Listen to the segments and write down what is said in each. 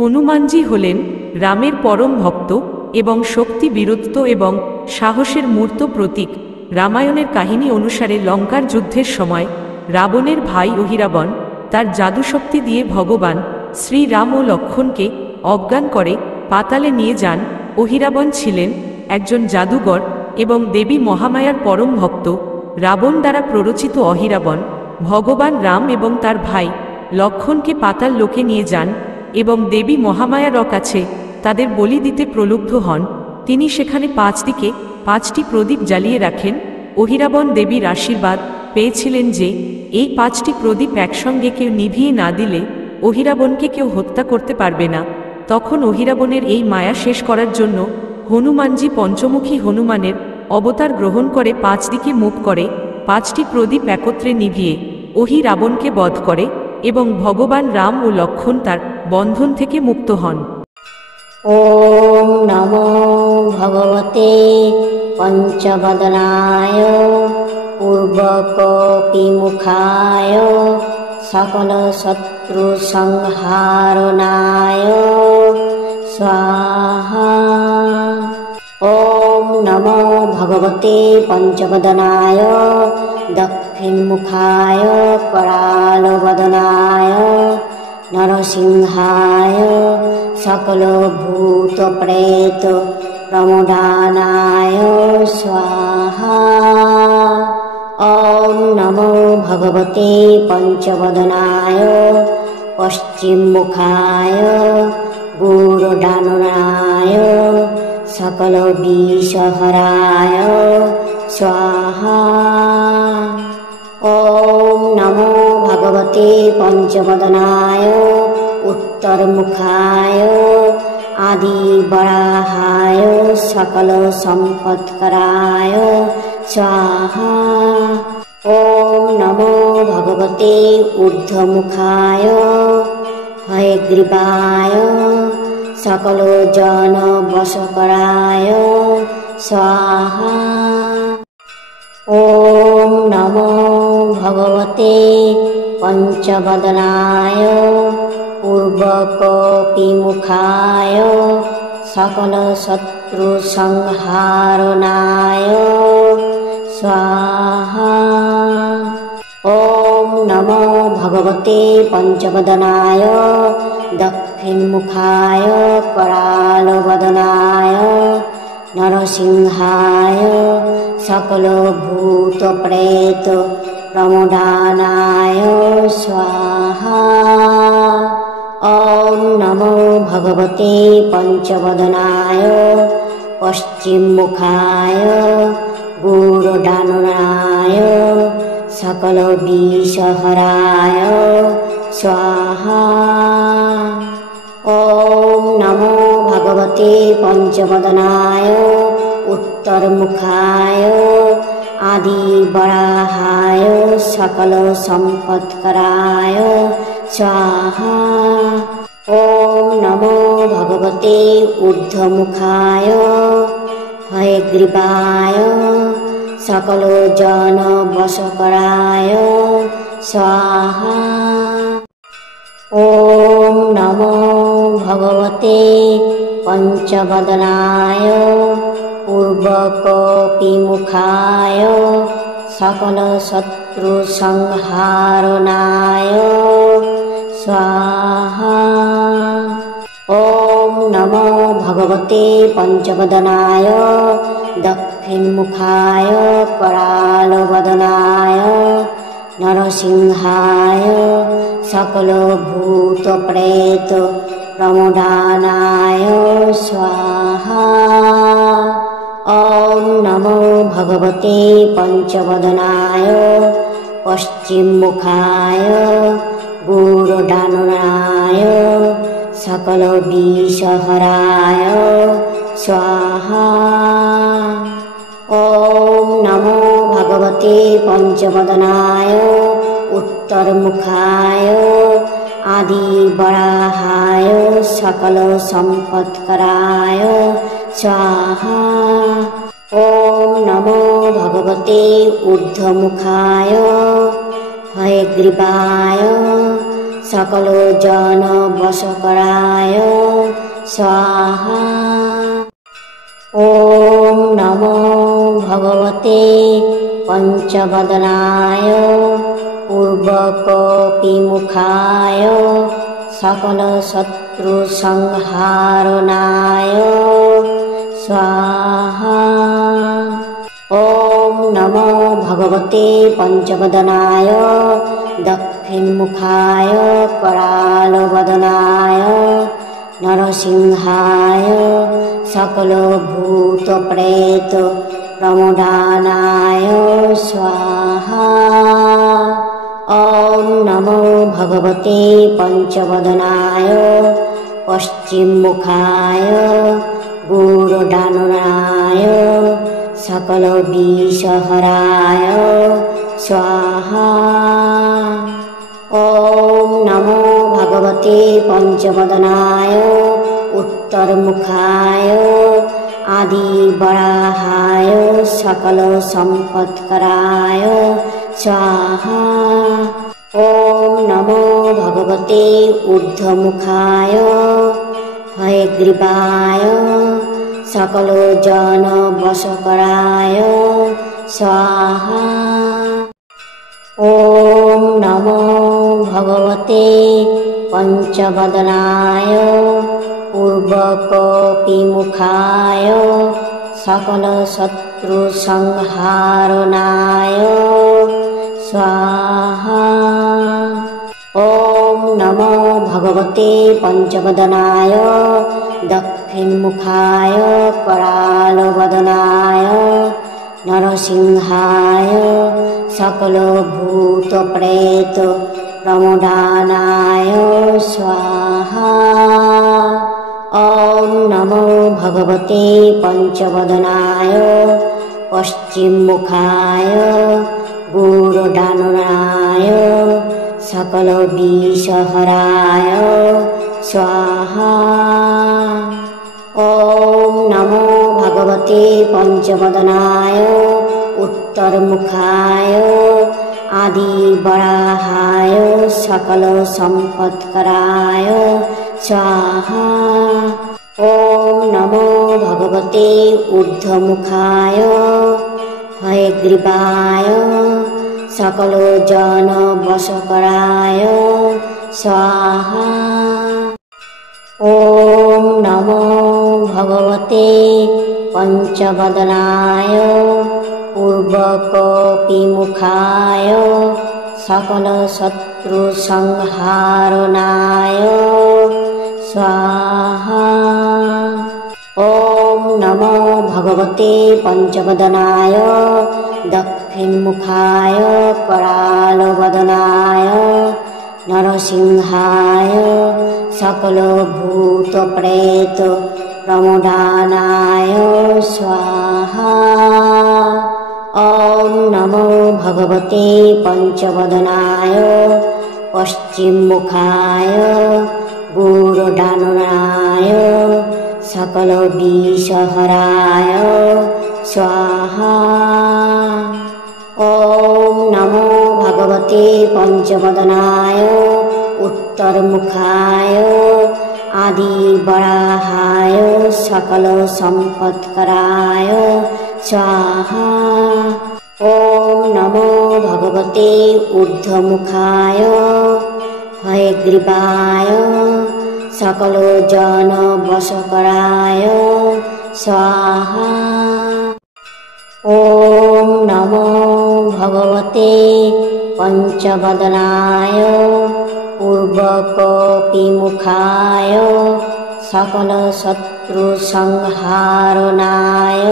হনুমানজি হলেন রামের পরম ভক্ত এবং শক্তি বীরত্ব এবং সাহসের মূর্ত প্রতীক। রামায়ণের কাহিনী অনুসারে লঙ্কার যুদ্ধের সময় রাবণের ভাই অহিরাবণ তার জাদুশক্তি দিয়ে ভগবান শ্রীরাম ও লক্ষ্মণকে অজ্ঞান করে পাতালে নিয়ে যান। অহিরাবণ ছিলেন একজন জাদুকর এবং দেবী মহামায়ার পরম ভক্ত। রাবণ দ্বারা প্ররোচিত অহিরাবণ ভগবান রাম এবং তার ভাই লক্ষ্মণকে পাতাল লোকে নিয়ে যান এবং দেবী মহামায়ার কাছে তাদের বলি দিতে প্রলুব্ধ হন। তিনি সেখানে 5 দিকে 5টি প্রদীপ জ্বালিয়ে রাখেন। অহিরাবণ দেবীর আশীর্বাদ পেয়েছিলেন যে এই 5টি প্রদীপ একসঙ্গে কেউ নিভিয়ে না দিলে অহিরাবণকে কেউ হত্যা করতে পারবে না। তখন অহিরাবণের এই মায়া শেষ করার জন্য হনুমানজি পঞ্চমুখী হনুমানের অবতার গ্রহণ করে 5 দিকে মুখ করে 5টি প্রদীপ একত্রে নিভিয়ে অহিরাবণকে বধ করে এবং ভগবান রাম ও লক্ষ্মণ তার বন্ধন থেকে মুক্ত হন। ওম নমো ভগবতে পঞ্চবদনায় পূর্বকপিমুখায় সকল শত্রু সংহারণায় স্বাহা। ওম নমো ভগবতে পঞ্চবদনায় দক্ষিণমুখায় करालवदनाय नरसिंहाय सकल भूत प्रेत प्रमुदानाय स्वाहा। ओम नमो भगवते पंचवदनाय पश्चिममुखाय गुरुडाननाय सकल विषहराय स्वाहा। ओम नमो भगवते पंचवदनाय उत्तरमुखाय आदिवराहाय सकल संपत्कराय स्वाहा। ओम नमो भगवते ऊर्ध्वमुखाय हयग्रीवाय सकल जन वशकराय स्वाहा। ओम नमो भगवते पंचवदनाय पूर्वकपिमुखाय सकल शत्रु संहारणाय स्वाहा। ओम नमो भगवते पंचवदनाय दक्षिणमुखाय करालवदनाय नरसिंहाय सकल भूत प्रेत प्रमुदानाय स्वाहा। ओम नमो भगवते पंचवदनाय पश्चिममुखाय गुरुडाननाय सकल विषहराय स्वाहा। ओम नमो भगवते पंचवदनाय उत्तरमुखाय आदिवराहाय सकल संपत्कराय स्वाहा। ओम नमो भगवते ऊर्ध्वमुखाय हयग्रीवाय सकल जन वशकराय स्वाहा। ओम नमो भगवते पंचवदनाय पूर्वकपिमुखाय सकल शत्रु संहारणाय स्वाहा। ओम नमो भगवते पंचवदनाय दक्षिणमुखाय करालवदनाय नरसिंहाय सकल भूत प्रेत प्रमुदानाय स्वाहा। ओम नमो भगवते पंचवदनाय पश्चिममुखाय गुरुडाननाय सकल विषहराय स्वाहा। ओम नमो भगवते पंचवदनाय उत्तरमुखाय आदिवराहाय सकल संपत्कराय स्वाहा। ओम नमो भगवते ऊर्ध्वमुखाय हयग्रीवाय सकल जन वशकराय स्वाहा। ॐ नमो भगवते पंचवदनाय पूर्वकपिमुखाय सकल शत्रु संहारणाय स्वाहा। ॐ नमो भगवते पंचवदनाय दक्षिणमुखाय करालवदनाय नरसिंहाय सकल भूत प्रेत प्रमुदानाय स्वाहा। ॐ नमो भगवते पंचवदनाय पश्चिममुखाय गुरुडाननाय सकल विषहराय स्वाहा। ॐ नमो भगवते पंचवदनाय उत्तरमुखाय आदिवराहाय सकल संपत्कराय स्वाहा। ॐ नमो भगवते ऊर्ध्वमुखाय हयग्रीवाय सकल जन वशकराय स्वाहा। ॐ नमो भगवते पंचवदनाय पूर्वकपिमुखाय सकल शत्रु संहारणाय स्वाहा। ॐ नमो भगवते पंचवदनाय दक्षिणमुखाय करालवदनाय नरसिंहाय सकल भूत प्रेत प्रमुदानाय स्वाहा। ॐ नमो भगवते पंचवदनाय पश्चिममुखाय गुरुडाननाय सकल विषहराय स्वाहा। ॐ नमो भगवते पंचवदनाय उत्तरमुखाय आदिवराहाय सकल संपत्कराय स्वाहा। ॐ नमो भगवते ऊर्ध्वमुखाय हयग्रीवाय सकल जन वशकराय स्वाहा। ॐ नमो भगवते पंचवदनाय पूर्वकपिमुखाय सकल शत्रु संहारणाय स्वाहा। ॐ नमो भगवते पंचवदनाय दक्षिणमुखाय करालवदनाय नरसिंहाय सकल भूत प्रेत प्रमुदानाय स्वाहा। ॐ नमो भगवते पंचवदनाय पश्चिममुखाय गुरुडाननाय सकल विषहराय स्वाहा। ॐ नमो भगवते पंचवदनाय उत्तरमुखाय आदिवराहाय सकल संपत्कराय स्वाहा। ॐ नमो भगवते ऊर्ध्वमुखाय हयग्रीवाय सकल जन वशकराय स्वाहा। ॐ नमो भगवते पंचवदनाय पूर्वकपिमुखाय सकल शत्रु संहारणाय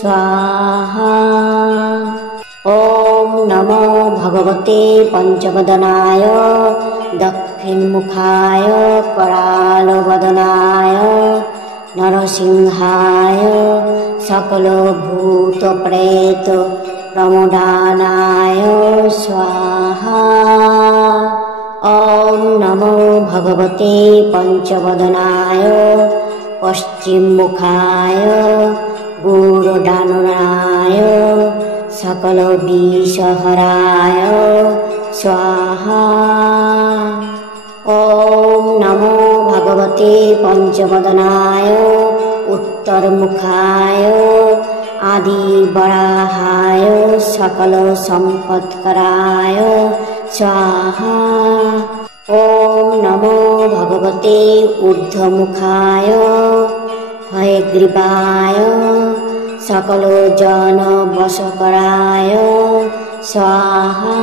स्वाहा। ॐ नमो भगवते पंचवदनाय दक्षिणमुखाय करालवदनाय नरसिंहाय सकल भूत प्रेत प्रमुदानाय स्वाहा। ॐ नमो भगवते पंचवदनाय पश्चिममुखाय गुरुडाननाय सकल विषहराय स्वाहा। ॐ नमो भगवते पञ्चवदनाय उत्तरमुखाय आदिवराहाय सकलसम्पत्कराय स्वाहा। ॐ नमो भगवते ऊर्ध्वमुखाय हयग्रीवाय सकलजनवशकराय स्वाहा।